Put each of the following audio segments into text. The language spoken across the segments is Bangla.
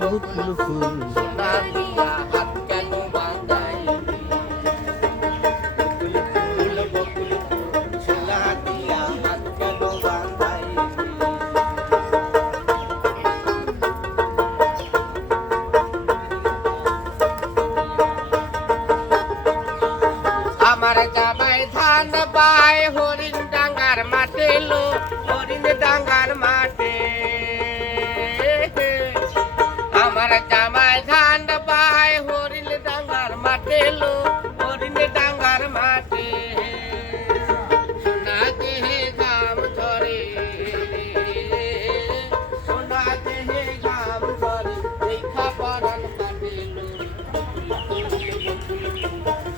বকুল ফুল সোনা দিয়া হাত কেন বাঁধাইলি বকুল ফুল সোনা দিয়া হাত কেন বাঁধাইলি আমার জামাই ধান বাই হরিণ ডাঙ্গার মাঠে লো হরিণ ডাঙ্গার মাঠে আমার জামাই ধান বাই হরিণ ডাঙ্গার মাঠে লো হরিণ ডাঙ্গার মাঠে সোনা দেহে গাম ধরে সোনা দেহে গাম ধরে দেখা পরান কাটিলো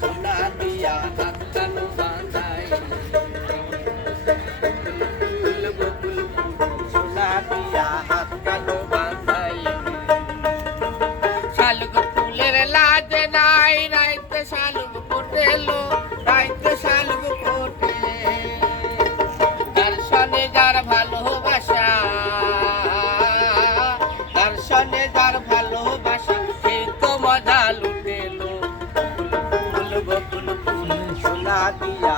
সোনা দিয়া হাত কানো বাঁধাই সোনা দিয়া হাত কানো বাঁধাই শালুক ফুলের লাজ নাই রাইতে শালুক ফোটেলো রাইতে শালুক ফোটে দর্শনে যার ভালোবাসা দর্শনে যার ভালোবাসা সে তো মজা লুটেলো বকুল ফুল সোনা দিয়া